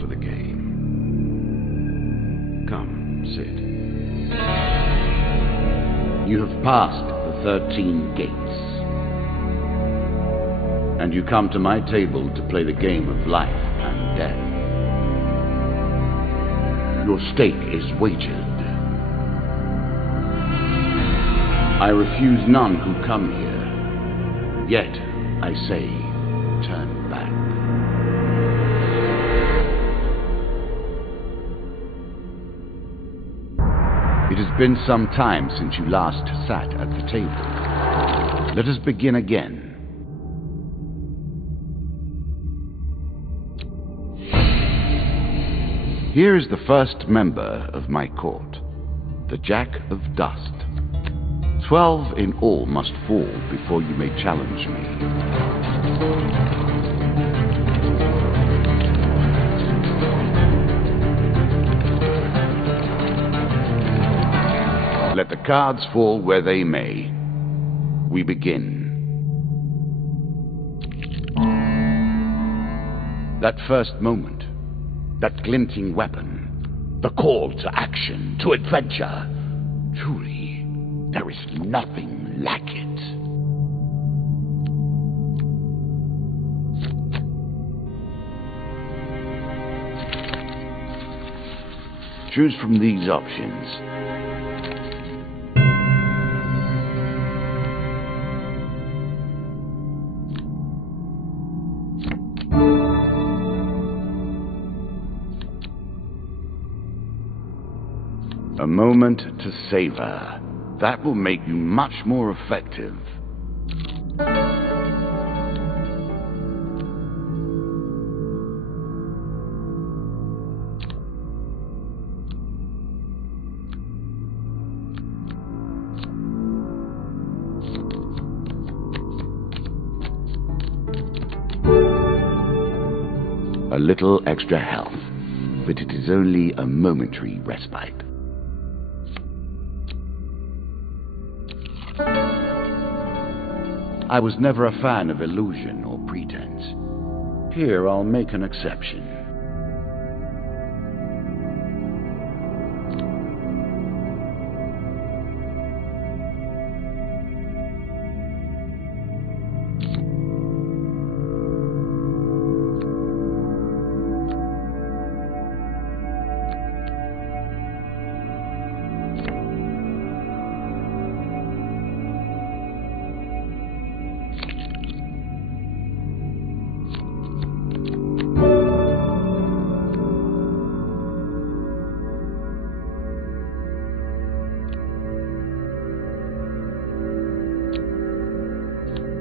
for the game. Come, sit. You have passed the 13 gates, and you come to my table to play the game of life and death. Your stake is wagered. I refuse none who come here, yet I say, turn back. It has been some time since you last sat at the table. Let us begin again. Here is the first member of my court, the Jack of Dust. 12 in all must fall before you may challenge me. Let the cards fall where they may. We begin. That first moment, that glinting weapon, the call to action, to adventure. Truly, there is nothing like it. Choose from these options. A moment to savor. That will make you much more effective. A little extra health, but it is only a momentary respite. I was never a fan of illusion or pretense. Here, I'll make an exception.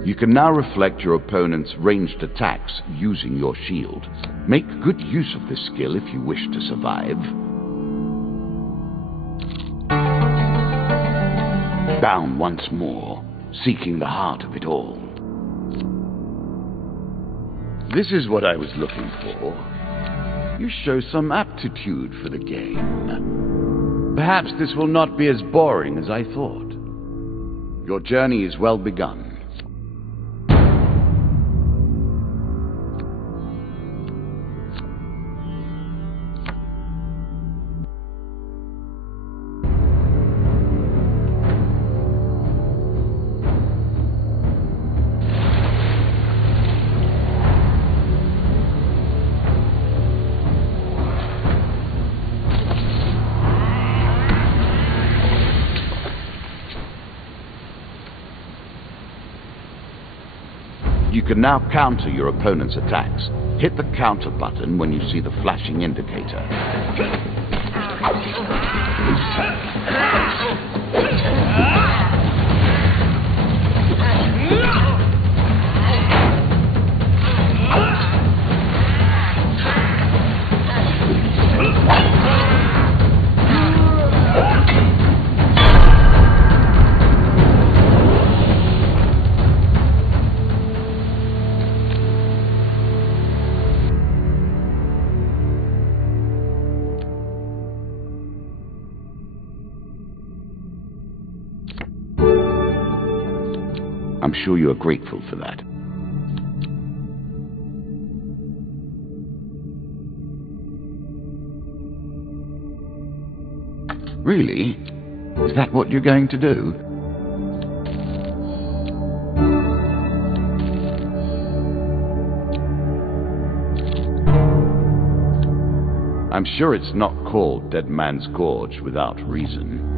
You can now reflect your opponent's ranged attacks using your shield. Make good use of this skill if you wish to survive. Down once more, seeking the heart of it all. This is what I was looking for. You show some aptitude for the game. Perhaps this will not be as boring as I thought. Your journey is well begun. You can now counter your opponent's attacks. Hit the counter button when you see the flashing indicator. I'm sure you are grateful for that. Really? Is that what you're going to do? I'm sure it's not called Dead Man's Gorge without reason.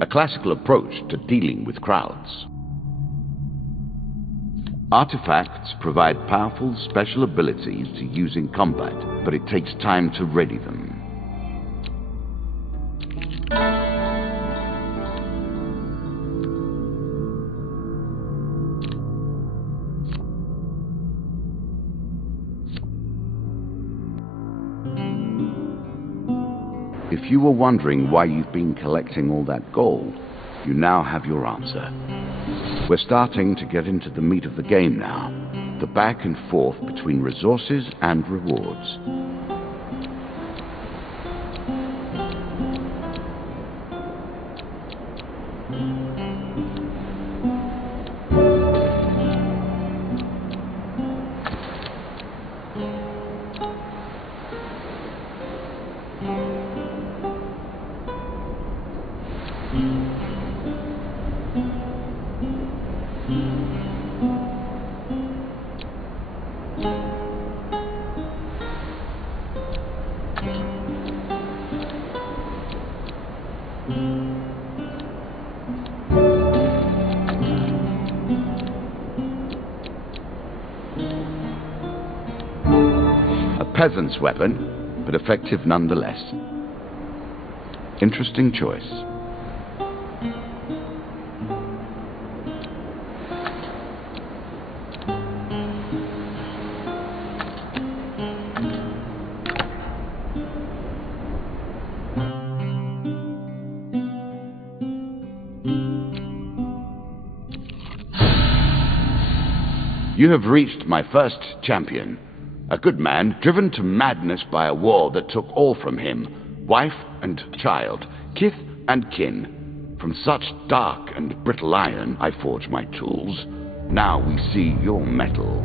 A classical approach to dealing with crowds. Artifacts provide powerful special abilities to use in combat, but it takes time to ready them. If you were wondering why you've been collecting all that gold, you now have your answer. We're starting to get into the meat of the game now, the back and forth between resources and rewards. Peasant's weapon, but effective nonetheless. Interesting choice. You have reached my first champion. A good man, driven to madness by a war that took all from him, wife and child, kith and kin. From such dark and brittle iron I forge my tools. Now we see your metal.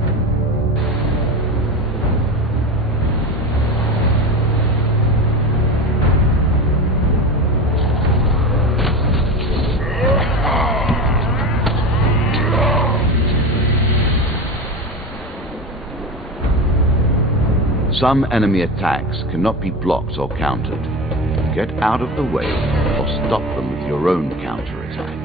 Some enemy attacks cannot be blocked or countered. Get out of the way or stop them with your own counterattack.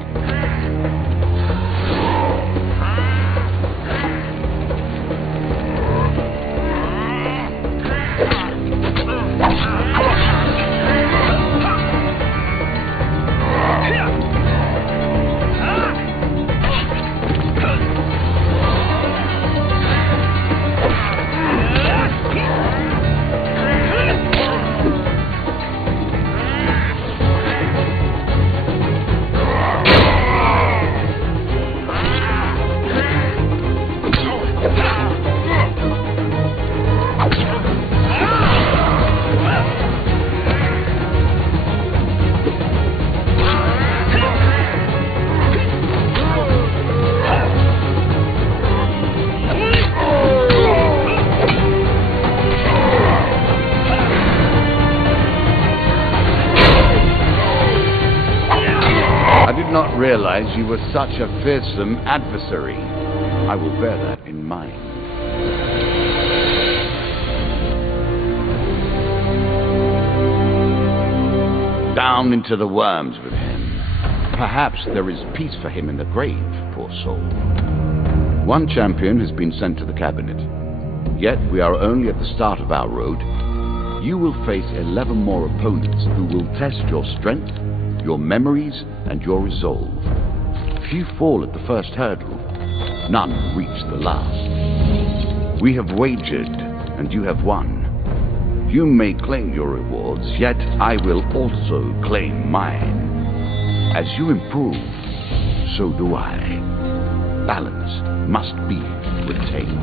Realize you were such a fearsome adversary. I will bear that in mind. Down into the worms with him. Perhaps there is peace for him in the grave, poor soul. One champion has been sent to the cabinet. Yet we are only at the start of our road. You will face 11 more opponents who will test your strength, your memories, and your resolve. Few fall at the first hurdle. None reach the last. We have wagered, and you have won. You may claim your rewards, yet I will also claim mine. As you improve, so do I. Balance must be retained.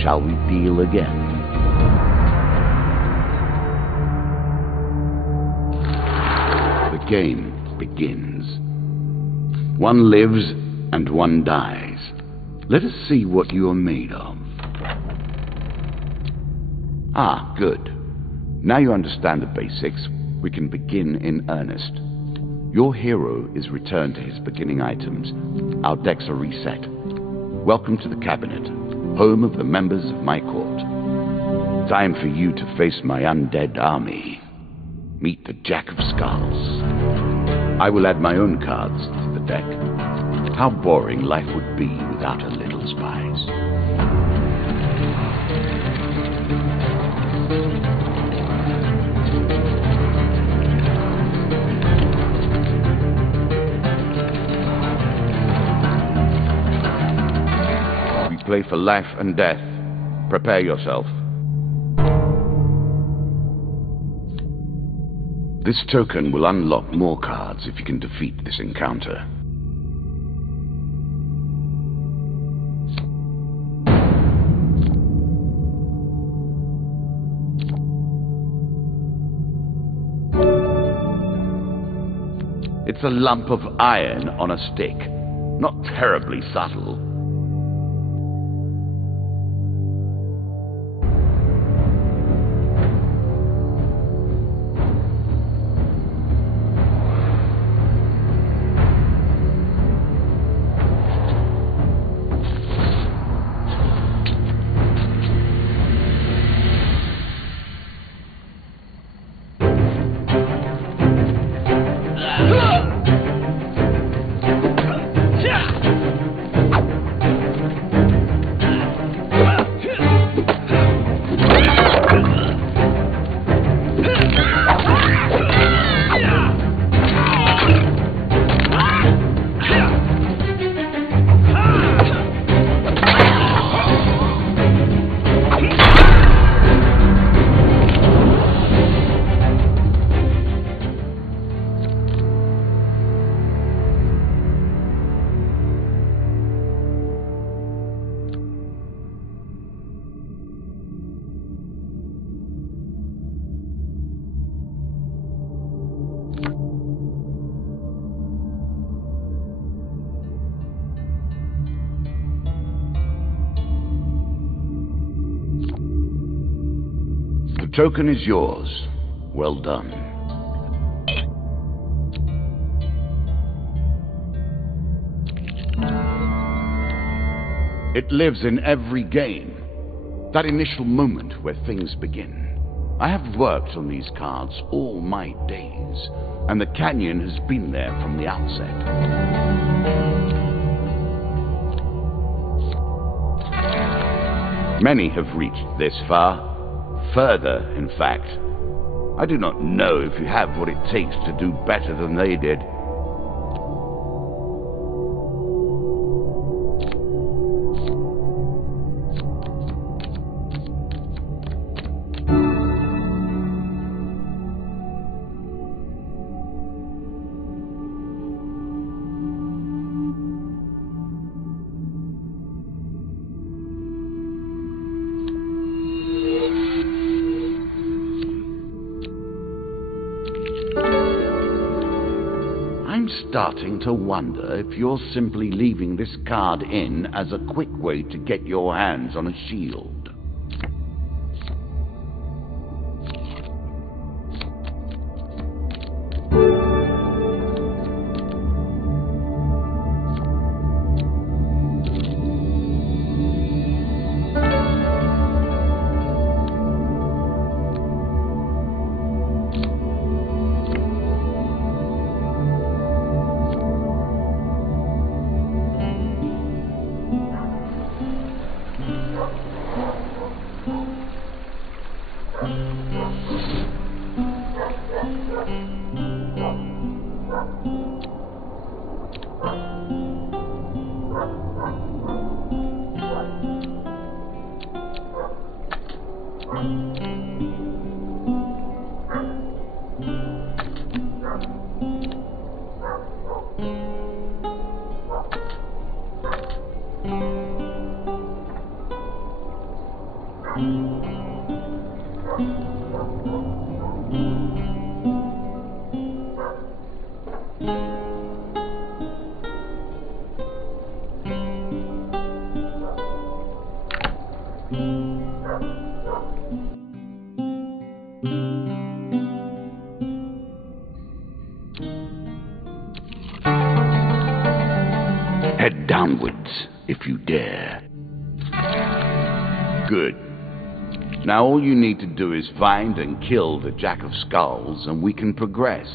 Shall we deal again? The game begins. One lives and one dies. Let us see what you are made of. Ah, good. Now you understand the basics. We can begin in earnest. Your hero is returned to his beginning items. Our decks are reset. Welcome to the cabinet, home of the members of my court. Time for you to face my undead army. Meet the Jack of Skulls. I will add my own cards to the deck. How boring life would be without a little spice. We play for life and death. Prepare yourself. This token will unlock more cards if you can defeat this encounter. It's a lump of iron on a stick. Not terribly subtle. The token is yours. Well done. It lives in every game. That initial moment where things begin. I have worked on these cards all my days, and the canyon has been there from the outset. Many have reached this far. Further, in fact. I do not know if you have what it takes to do better than they did. Starting to wonder if you're simply leaving this card in as a quick way to get your hands on a shield. Head downwards, if you dare. Good. Now all you need to do is find and kill the Jack of Skulls, and we can progress.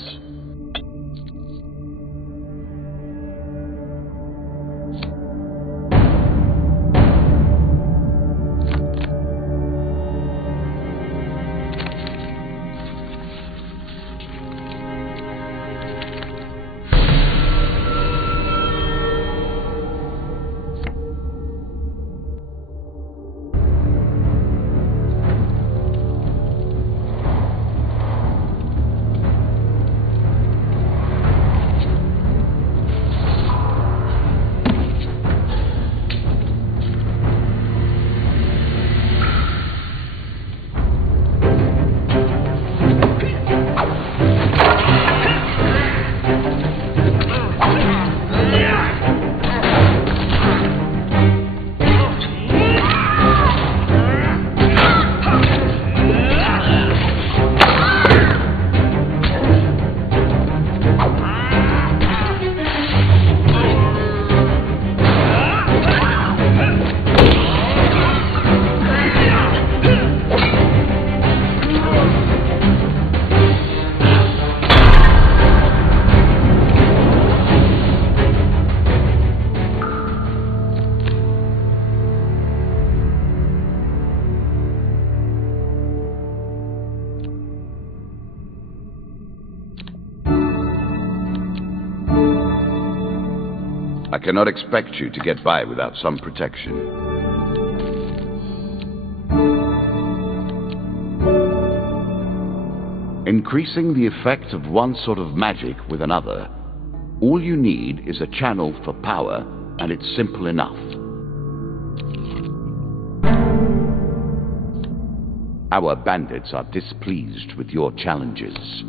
I cannot expect you to get by without some protection. Increasing the effect of one sort of magic with another, all you need is a channel for power, and it's simple enough. Our bandits are displeased with your challenges.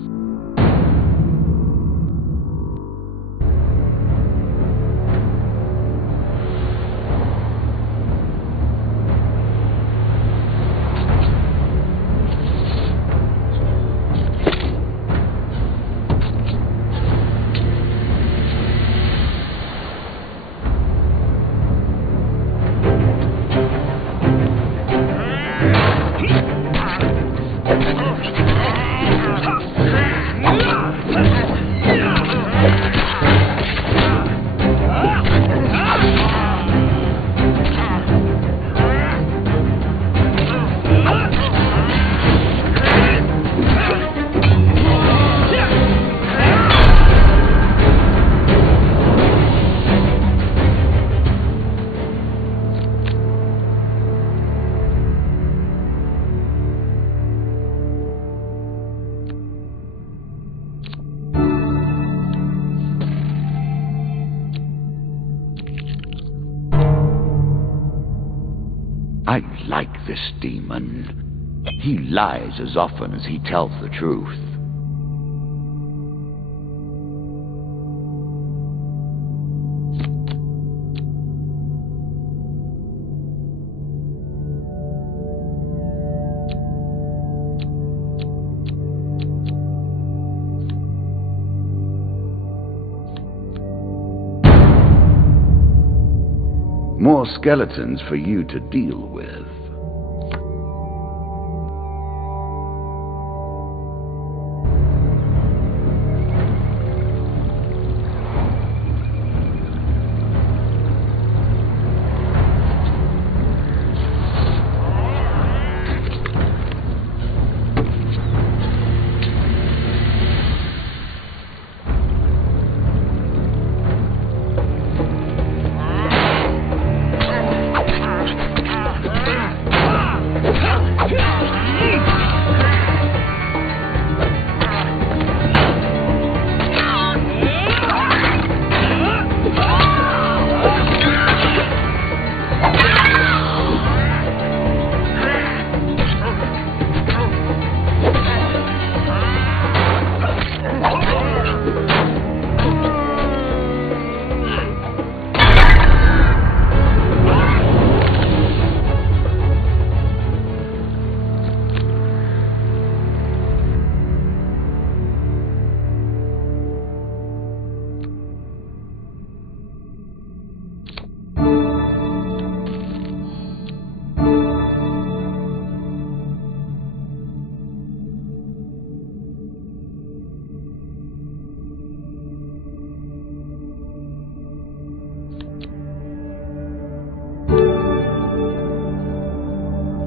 I like this demon. He lies as often as he tells the truth. More skeletons for you to deal with.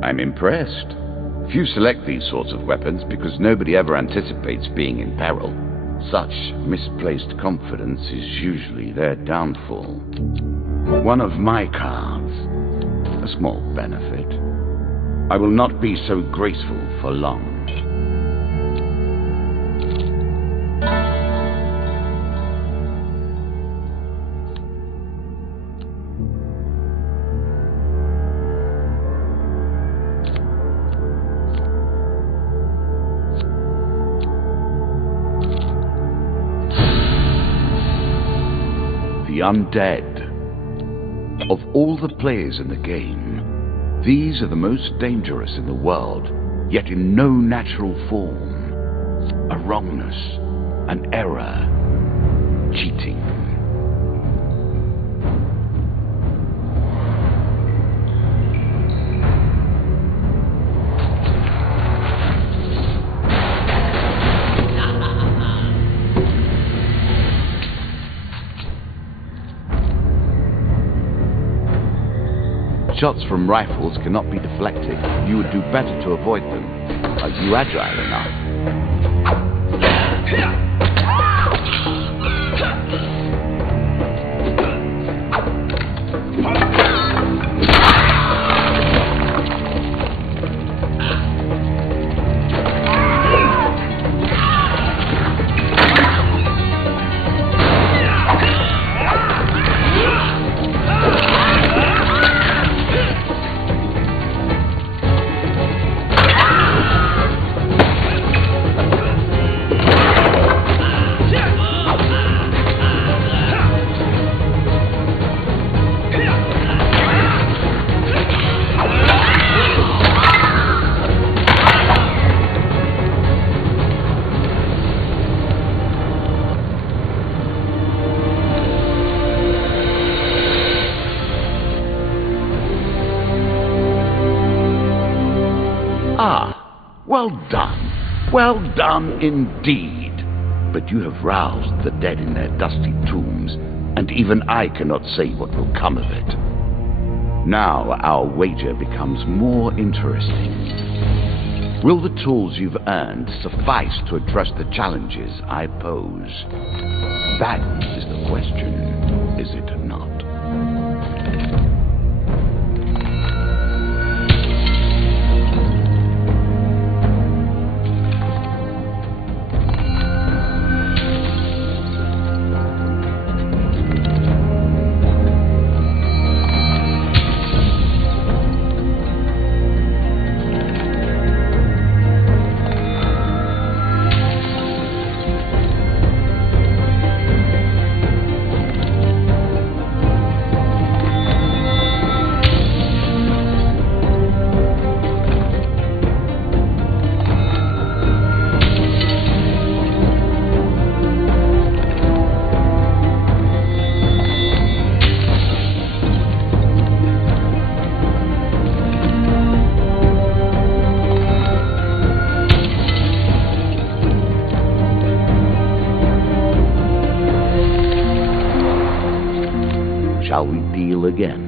I'm impressed. Few select these sorts of weapons because nobody ever anticipates being in peril. Such misplaced confidence is usually their downfall. One of my cards. A small benefit. I will not be so graceful for long. The undead. Of all the players in the game, these are the most dangerous in the world, yet in no natural form. A wrongness, an error, cheating. Shots from rifles cannot be deflected. You would do better to avoid them. Are you agile enough? Well done. Well done indeed. But you have roused the dead in their dusty tombs, and even I cannot say what will come of it. Now our wager becomes more interesting. Will the tools you've earned suffice to address the challenges I pose? That is the question, is it not? Shall we deal again?